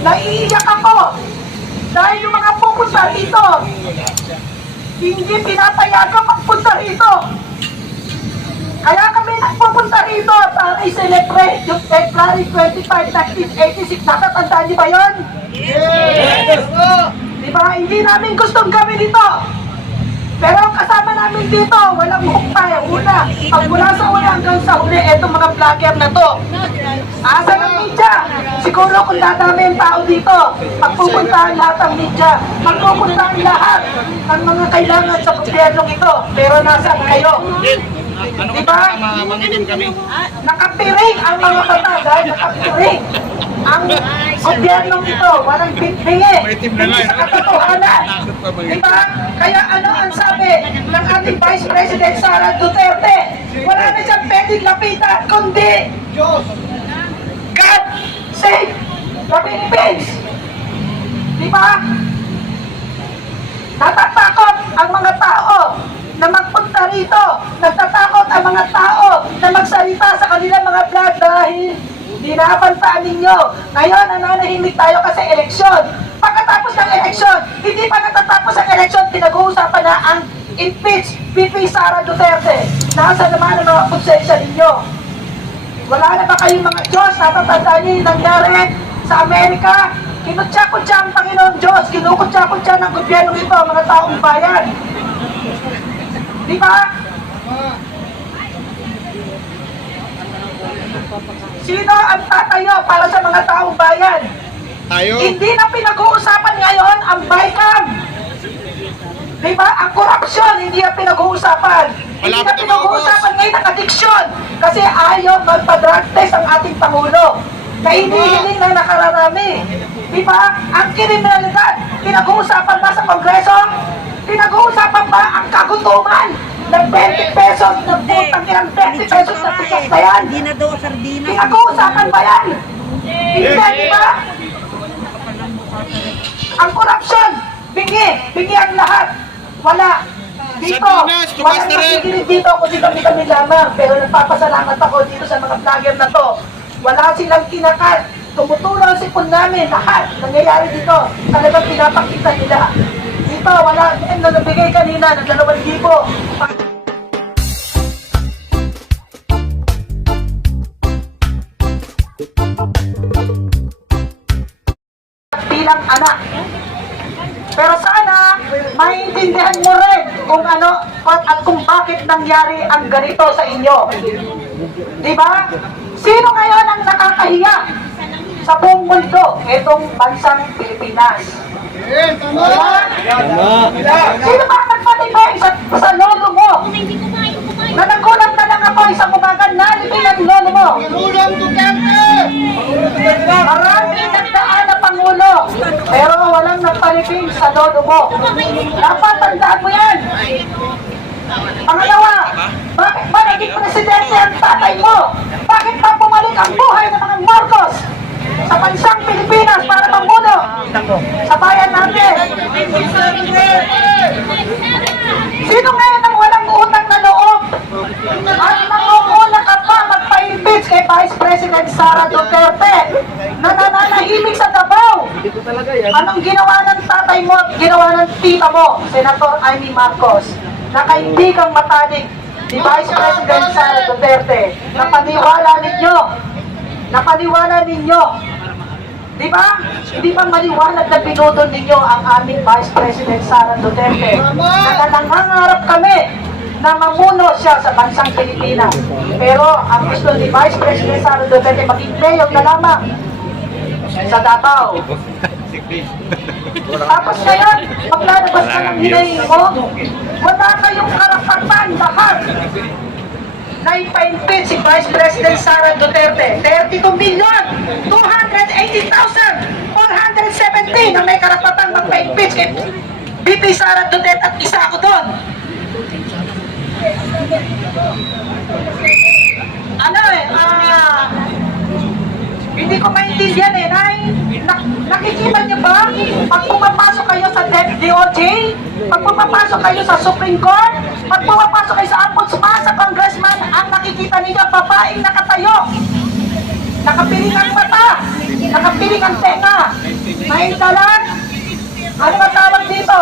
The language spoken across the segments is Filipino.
Naiiyak ako dahil yung mga pupunta dito, hindi pinapayagan magpunta rito. Kaya kami nagpupunta rito para i-celebrate yung February 25, 1986. Natatandaan niyo ba yun? Yes! Diba? Hindi namin gustong gawin ito. Pero kasama namin dito, walang hukay. Una, pag mula sa una hanggang sa huli, etong mga vlogger na to. Asa ng media? Siguro kung dadami ang tao dito, magpupuntahan lahat ng media, magpupuntahan lahat ng mga kailangan sa gobyernong ito. Pero nasaan kayo? Diba? Mangitim kami. Nakapiring ang mga mata dahil nakapiring ang gobyernong ito. Walang bingbingi. Hindi sa katotohanan. Diba? Kaya ano ang sabi ng ating Vice President Sara Duterte? Wala na siyang pwedeng lapitan, kundi God save the Philippines. Diba? Natatakot ang mga tao na magpunta rito. Natatakot ang mga tao na magsalita sa kanilang mga vlog dahil dinabantaan ninyo. Ngayon, nananahimik tayo kasi eleksyon. Pagkatapos ng eleksyon, hindi pa natatapos ang eleksyon, pinag-uusapan na ang impeach VP Sara Duterte. Nasa naman ang mga konsensya ninyo? Wala na ba kayong mga Diyos? Natatandaan niyo yung nangyari sa Amerika? Kinutya-kutya ang Panginoon Diyos. Kinukutya-kutya ng gobyerno ito, mga taong bayan. Di ba? Sino ang tatayo para sa mga taong bayan? Tayo. Hindi na pinag-uusapan ngayon ang BICAM. Di ba? Ang korupsyon, hindi na pinag-uusapan. Hindi na pinag-uusapan ngayon ang addiction. Kasi ayaw magpa-drug test ang ating Pangulo. Na hinihiling na nakararami. Di ba? Ang kriminalidad, pinag-uusapan ba sa Kongreso? Pinag-uusapan ba ang kagutuman? Ng 20 pesos, ng putang ilang 20 pesos na pisos na yan? Hindi na daw sardinas. Pinag-uusapan ba yan? Hindi, di ba? Ang korupsyon, bingi ang lahat. Wala. Dito, Sardinas, tumas walang na rin. nakikinig dito kundi kami lamang. Pero nagpapasalamat ako dito sa mga vlogger na to. Wala silang kinakat. Tumutulong ang sipon namin, lahat. Nangyayari dito. Talagang pinapakita nila. Dito, wala. Ano nabigay kanina ng 2,000. Bilang anak. Pero sana, maintindihan mo rin kung ano at kung bakit nangyari ang ganito sa inyo. Di ba? Sino ngayon ang nakakahiya sa buong mundo? Itong bansang Pilipinas. Diba? Sino ba ang nagpatibay sa lolo mo? Na nagulat na lang ako isang umaga, nalipin ang lolo mo. Marami nagdaan na Pangulo, pero walang nagpalipin sa lolo mo. Dapat tandaan mo yan. Pangalawa, bakit ba naging presidente ang tatay mo? Bakit ba bumalik ang buhay ng mga Marcos sa bansang Pilipinas para mamuno sa bayan natin? Sino ngayon ang walang utang na loob? At nangunguna ka pa magpa-impeach kay Vice President Sara Duterte na nananahimik sa Davao? Anong ginawa ng tatay mo at ginawa ng tita mo, Senator Amy Marcos, na kaibigang matanik ni Vice President Sara Duterte? Napaniwala ninyo. Di ba? Hindi ba maliwanag na pinutol ninyo ang aming Vice President Sara Duterte na nangangarap kami na mamuno siya sa bansang Pilipinas. Pero ang gusto ni Vice President Sara Duterte maging mayor na lamang sa Davao. Tapos ngayon, maglalabas ka ng hinayin mo, wala kayong karapatan lahat na ipa-impeach si Vice President Sara Duterte. 32,280,417 na may karapatang magpa-impeach kay VP Sara Duterte at isa ako doon. Hindi ko maintindihan Nay. Nakikita niyo ba? Pag pumapasok kayo sa DOJ, pag pumapasok kayo sa Supreme Court, pag pumapasok kayo sa Ombudsman, sa Congressman, ang nakikita niyo, babaeng nakatayo. Nakapiling ang mata, nakapiling ang tenga. may dalang, ano ba tawag dito?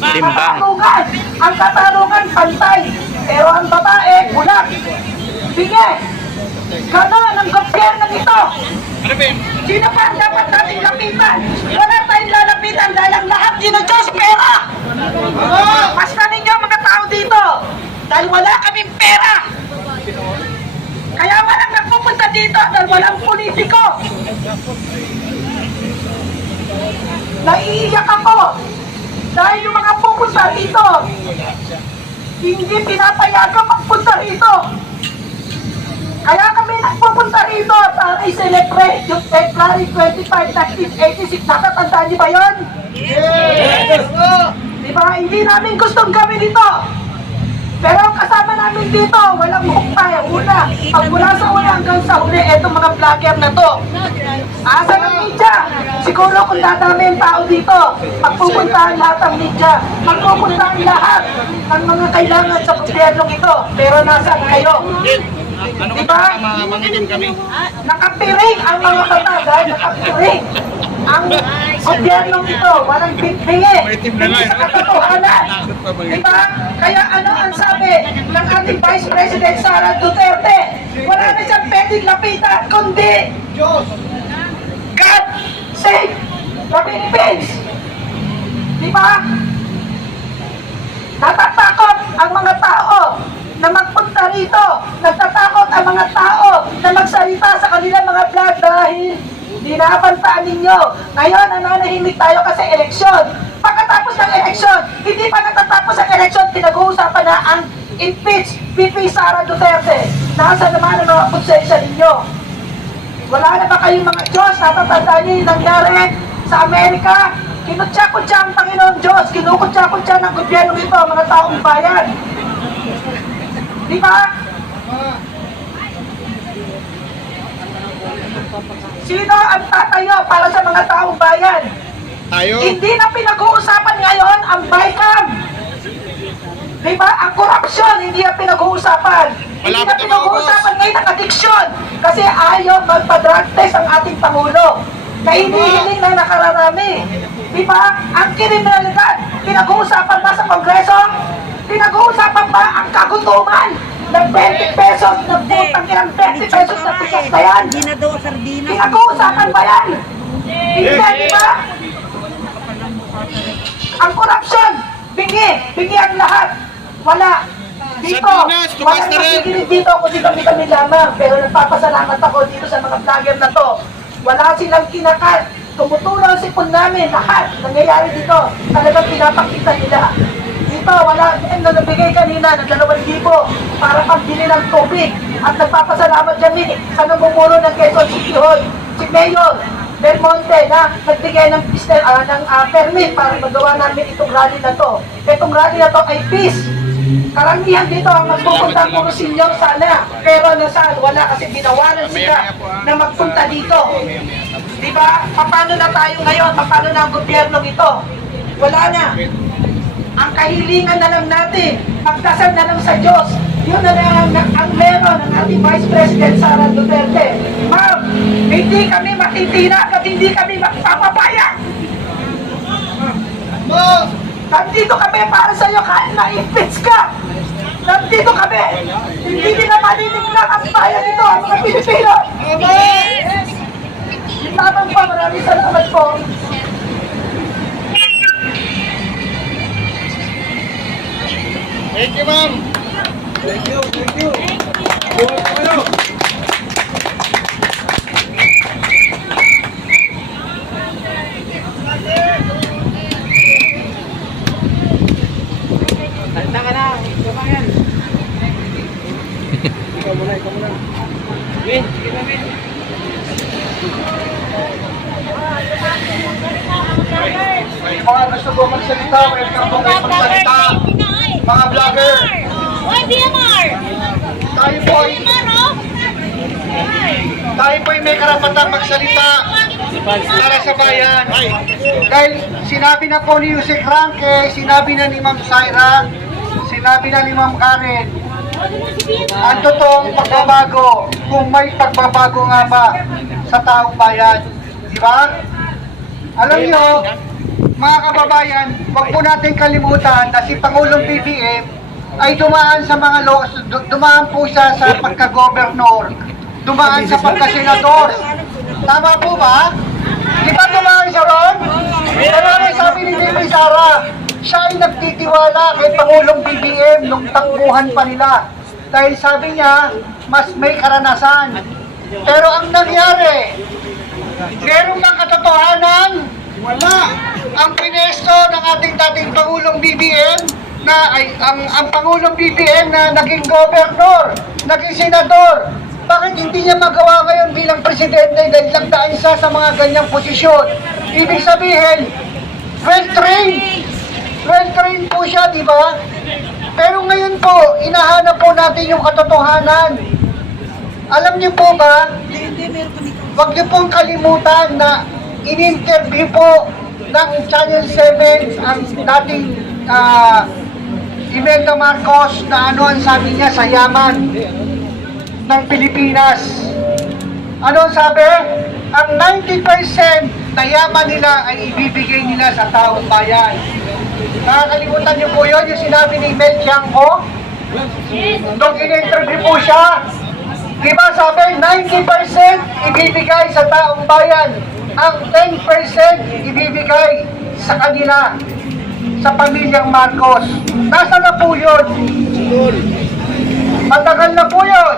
Katarungan. Ang katarungan, pantay. Pero ang babae, bulag. Bingi. Ganon ang gobyerno nito. Sino pa ang dapat nating lapitan? Wala tayong lalapitan dahil ang lahat ginudiyos pera. Basta ninyo mga tao dito. Dahil wala kaming pera. Kaya walang nagpupunta dito dahil walang politiko. Naiiyak ako dahil yung mga pupunta dito hindi pinapayagan magpunta rito. Kaya kami nagpupunta rito para i-celebrate yung February 25, 1986. Natatandaan niyo ba yun? Yes! Di ba? Hindi namin gustong gawin ito. Pero kasama namin dito, walang hukay. Una, pag mula sa una hanggang sa huli, etong mga vlogger na to. Asa ng media? Siguro kung dadami ang tao dito, magpupuntahan lahat ang media. Magpupuntahan lahat ng mga kailangan sa gobyernong ito. Pero nasaan kayo? Ano Diba? ka mangitim kami? Nakapiring ang mga mata dahil nakapiring ang gobyernong ito. Walang bigtingi. Hindi sa katotohanan. Diba? Kaya ano ang sabi ng ating Vice President Sara Duterte? Wala na siyang pwedeng lapitan kundi God save the Philippines. Diba? Natatakot ang mga tao na magpunta rito. Natatakot ang mga tao na magsalita sa kanilang mga vlog dahil dinabantaan ninyo. Ngayon, nananahimik tayo kasi eleksyon. Pagkatapos ng eleksyon, hindi pa natatapos ang eleksyon, pinag-uusapan na ang impeach VP Sara Duterte. Nasa naman ang mga konsensya ninyo? Wala na ba kayong mga Diyos? Natatandaan niyo yung nangyari sa Amerika? Kinutya-kutya ang Panginoon Diyos. Kinukutya-kutya ng gobyerno ito, mga taong bayan. Di ba? Sino ang tatayo para sa mga taong bayan? Tayo? Hindi na pinag-uusapan ngayon ang BICAM. Di ba? Ang korupsyon, hindi na pinag-uusapan. Hindi na Malapit na pinag-uusapan ngayon ang addiction. Kasi ayaw magpa-drug test ang ating Pangulo. Na hinihiling na nakararami. Di ba? Ang kriminalidad, pinag-uusapan ba sa Kongreso? Pinag-uusapan ba ang kagutuman ng 20 pesos na putang ilang 20 pesos na pikas na yan? Hindi na daw sardinas. Pinag-uusapan ba yan? Hindi, di ba? Ang korupsyon, bingi ang lahat. Wala. Dito, Sardinas, tumas walang na rin. nakikinig dito kundi kami lamang. Pero nagpapasalamat ako dito sa mga vlogger na to. Wala silang kinakat. Tumutulong ang sipon namin, lahat. Nangyayari dito. Talagang pinapakita nila. Dito, wala. Ano nabigay kanina ng 2,000 para pambili ng tubig. At nagpapasalamat dyan sa namumuno ng Quezon City Hall. Si Mayor Del Monte na nagbigay ng permit para magawa namin itong rally na to. Itong rally na to ay peace. Karamihan dito ang magpupunta puro senior sana. Pero nasaan? Wala kasi binawalan sila na magpunta dito. Diba? Paano na tayo ngayon? Paano na ang gobyerno ito? Wala na. Ang kahilingan na lang natin, magdasal na lang sa Diyos. Yun na lang ang meron ng ating Vice President Sara Duterte. Ma'am, hindi kami matitinag at hindi kami magpapapayag. Nandito kami para sa iyo kahit na-impeach ka. Nandito kami. Hindi din na maniniglang ang bayan ito, ang mga Pilipino. Yung lamang pa, maraming salamat po. Thank you, ma'am. Mga gusto po magsalita, welcome po kayo magsalita. Mga vlogger, Hoy, BMR! tayo po ay may karapatang magsalita para sa bayan. Dahil sinabi na po ni Yusek Ranke, sinabi na ni Ma'am Syra, sinabi na ni Ma'am Karen, ang totoong pagbabago, kung may pagbabago nga ba sa taong bayan. Di ba? Alam nyo, mga kababayan, huwag po natin kalimutan na si Pangulong BBM ay dumaan sa mga dumaan po siya sa pagka-governor, dumaan sa pagka-senador. Tama po ba? Di ba dumaan siya ron? Pero ano sabi ni Bibi Sara, siya ay nagtitiwala kay Pangulong BBM nung takbuhan pa nila. Dahil sabi niya, mas may karanasan. Pero ang nangyari, meron bang katotohanan? Wala. Ang pinesto ng ating dating Pangulong BBM na ay ang Pangulong BBM na naging governor, naging senador. Bakit hindi niya magawa ngayon bilang presidente dahil nagdaan siya sa mga ganyang posisyon? Ibig sabihin, well-trained. Well-trained po siya, di ba? Pero ngayon po, inahanap po natin yung katotohanan. Alam niyo po ba, huwag niyo pong kalimutan na in-interview po ng Channel 7 ang dating Imelda Marcos na ano ang sabi niya sa yaman ng Pilipinas. Ano ang sabi? Ang 90% na yaman nila ay ibibigay nila sa taong bayan. Nakakalimutan niyo po yun, yung sinabi ni Mel Tiangco nung in-interview po siya. Diba sabi, 90% ibibigay sa taong bayan, ang 10% ibibigay sa kanila, sa pamilyang Marcos. Nasaan na po yun? Matagal na po yun.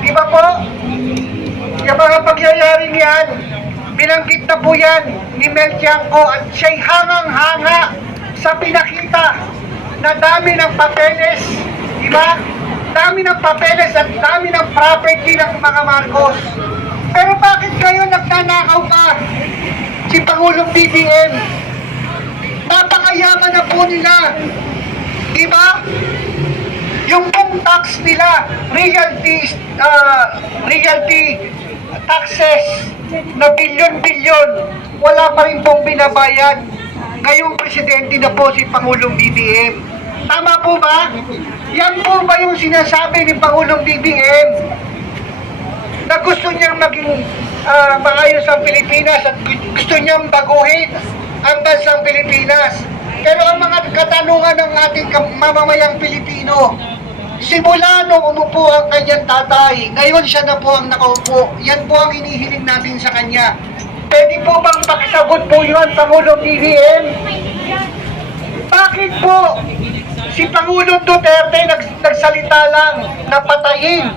Diba po? Yung mga pagyayaring yan, binanggit na po yan ni Mel Tiangco at siya'y hangang-hanga sa pinakita na dami ng papeles, diba? Dami ng papeles at dami ng property ng mga Marcos. Pero bakit kayo nagnanakaw pa? Si Pangulong BBM, napakayaman na po nila. Diba? Yung pong tax nila, realty taxes na bilyon-bilyon, wala pa rin pong binabayad. Ngayong presidente na po si Pangulong BBM. Tama po ba? Yan po ba yung sinasabi ni Pangulong BBM na gusto niyang maging maayos ang Pilipinas at gusto niyang baguhin ang bansang Pilipinas? Pero ang mga katanungan ng ating mamamayang Pilipino, simula nung umupo ang kanyang tatay, ngayon siya na po ang nakaupo. Yan po ang inihiling natin sa kanya. Pwede po bang pakisagot po yun, Pangulong BBM? Bakit po si Pangulong Duterte nagsalita lang na patayin?